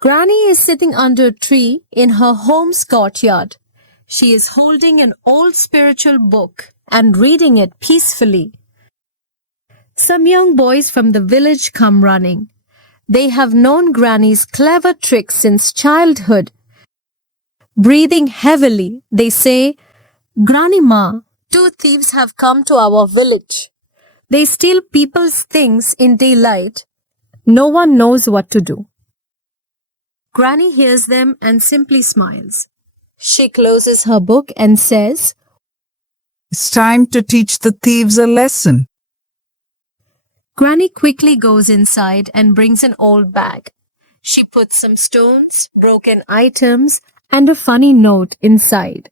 Granny is sitting under a tree in her home's courtyard. She is holding an old spiritual book and reading it peacefully. Some young boys from the village come running. They have known Granny's clever tricks since childhood. Breathing heavily, they say, "Granny Ma, 2 thieves have come to our village. They steal people's things in daylight. No one knows what to do." Granny hears them and simply smiles. She closes her book and says, It's time to teach the thieves a lesson. Granny quickly goes inside and brings an old bag. She puts some stones, broken items, and a funny note inside.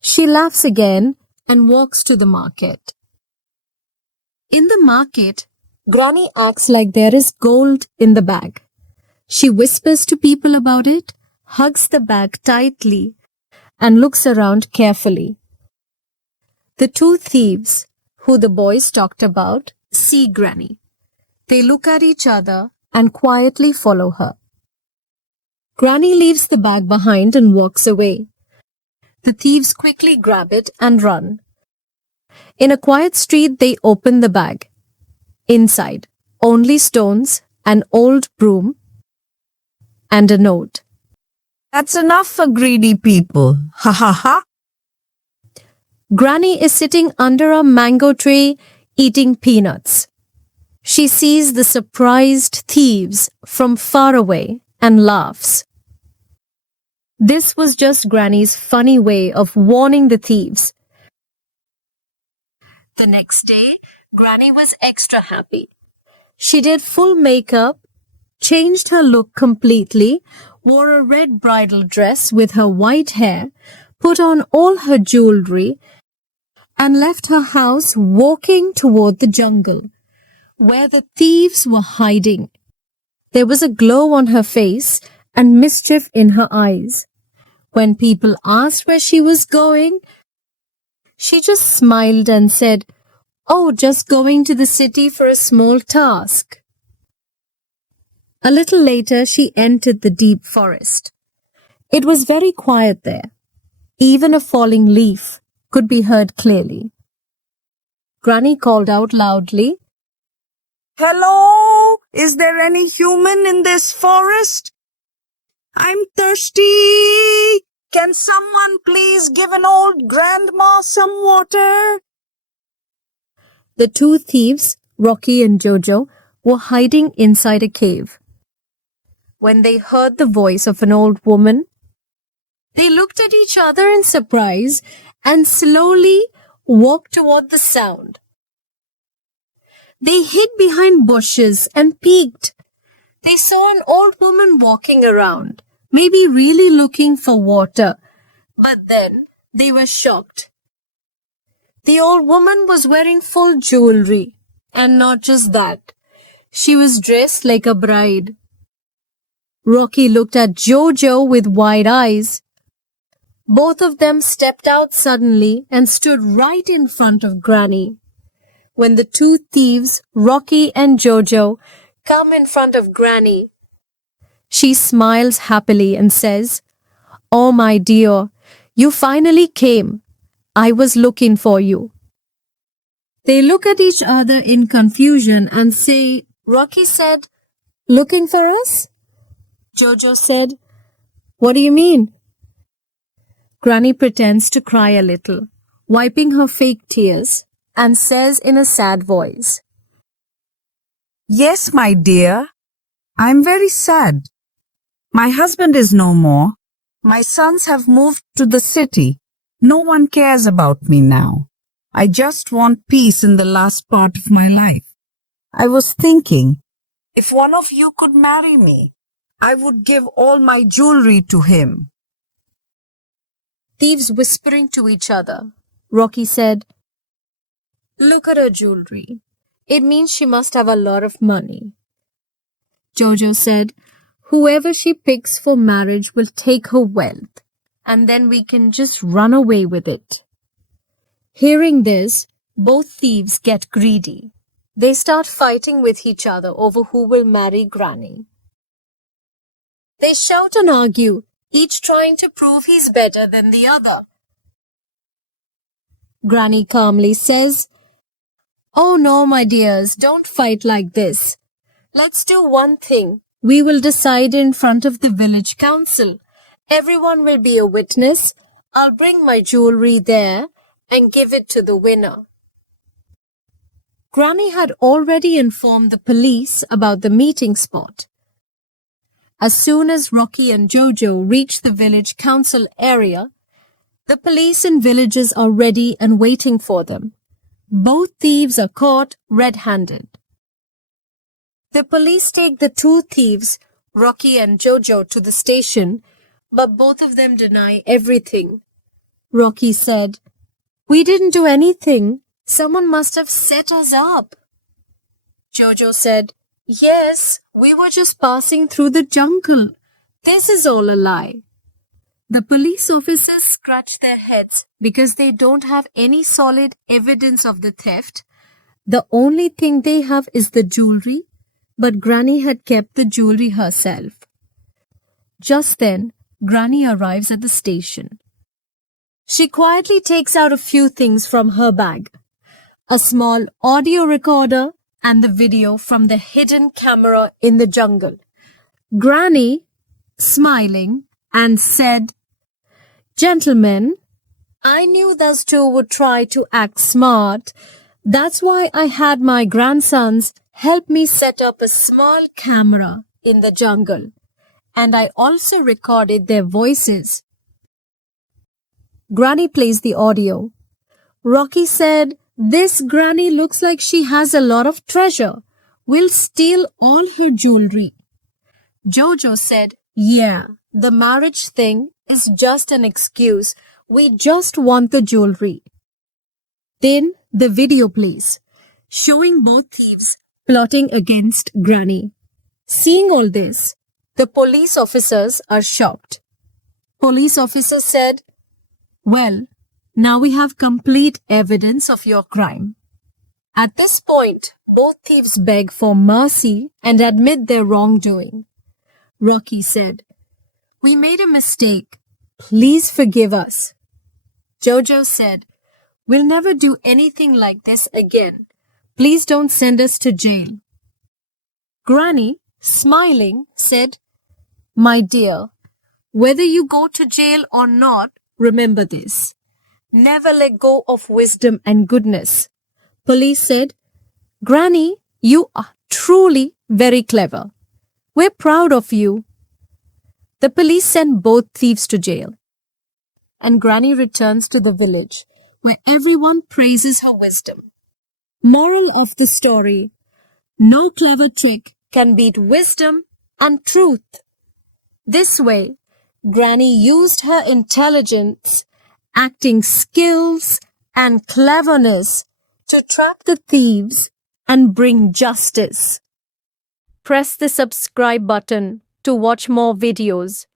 She laughs again and walks to the market. In the market, Granny acts like there is gold in the bag. She whispers to people about it, hugs the bag tightly, and looks around carefully. The 2 thieves, who the boys talked about, see Granny. They look at each other and quietly follow her. Granny leaves the bag behind and walks away. The thieves quickly grab it and run. In a quiet street, they open the bag. Inside, only stones, an old broom, and a note. That's enough for greedy people. Ha ha ha. Granny is sitting under a mango tree eating peanuts. She sees the surprised thieves from far away and laughs. This was just Granny's funny way of warning the thieves. The next day, Granny was extra happy. She did full makeup, changed her look completely, wore a red bridal dress with her white hair, put on all her jewelry, and left her house walking toward the jungle, where the thieves were hiding. There was a glow on her face and mischief in her eyes. When people asked where she was going, she just smiled and said, "Oh, just going to the city for a small task." A little later, she entered the deep forest. It was very quiet there. Even a falling leaf could be heard clearly. Granny called out loudly, Hello? Is there any human in this forest? I'm thirsty. Can someone please give an old grandma some water? The 2 thieves, Rocky and Jojo, were hiding inside a cave. When they heard the voice of an old woman, they looked at each other in surprise and slowly walked toward the sound. They hid behind bushes and peeked. They saw an old woman walking around, maybe really looking for water. But then they were shocked. The old woman was wearing full jewelry, and not just that. She was dressed like a bride. Rocky looked at Jojo with wide eyes. Both of them stepped out suddenly and stood right in front of Granny. When the 2 thieves, Rocky and Jojo, come in front of Granny, she smiles happily and says, "Oh, my dear, you finally came. I was looking for you." They look at each other in confusion and say, Rocky said, "Looking for us?" Jojo said, "What do you mean?" Granny pretends to cry a little, wiping her fake tears, and says in a sad voice, Yes, my dear. I'm very sad. My husband is no more. My sons have moved to the city. No one cares about me now. I just want peace in the last part of my life. I was thinking, if one of you could marry me, I would give all my jewelry to him. Thieves whispering to each other. Rocky said, "Look at her jewelry. It means she must have a lot of money." Jojo said, "Whoever she picks for marriage will take her wealth, and then we can just run away with it." Hearing this, both thieves get greedy. They start fighting with each other over who will marry Granny. They shout and argue, each trying to prove he's better than the other. Granny calmly says, "Oh no, my dears, don't fight like this. Let's do one thing. We will decide in front of the village council. Everyone will be a witness. I'll bring my jewelry there and give it to the winner." Granny had already informed the police about the meeting spot. As soon as Rocky and Jojo reach the village council area, the police and villagers are ready and waiting for them. Both thieves are caught red-handed. The police take the two thieves, Rocky and Jojo, to the station, but both of them deny everything. Rocky said, "We didn't do anything. Someone must have set us up." Jojo said, "Yes, we were just passing through the jungle. This is all a lie." The police officers scratch their heads because they don't have any solid evidence of the theft. The only thing they have is the jewelry, but Granny had kept the jewelry herself. Just then, Granny arrives at the station. She quietly takes out a few things from her bag: a small audio recorder and the video from the hidden camera in the jungle. Granny, smiling, and said, "Gentlemen, I knew those two would try to act smart. That's why I had my grandsons help me set up a small camera in the jungle. And I also recorded their voices." Granny plays the audio. Rocky said, "This Granny looks like she has a lot of treasure. We'll steal all her jewelry." Jojo said, "Yeah, the marriage thing is just an excuse. We just want the jewelry." Then the video plays, showing both thieves plotting against Granny. Seeing all this, the police officers are shocked. Police officer said, "Well, now we have complete evidence of your crime." At this point, both thieves beg for mercy and admit their wrongdoing. Rocky said, "We made a mistake. Please forgive us." Jojo said, "We'll never do anything like this again. Please don't send us to jail." Granny, smiling, said, "My dear, whether you go to jail or not, remember this. Never let go of wisdom and goodness." Police said, "Granny, you are truly very clever. We're proud of you." The police sent both thieves to jail, and Granny returns to the village, where everyone praises her wisdom. Moral of the story: no clever trick can beat wisdom and truth. This way, Granny used her intelligence, acting skills, and cleverness to trap the thieves and bring justice. Press the subscribe button to watch more videos.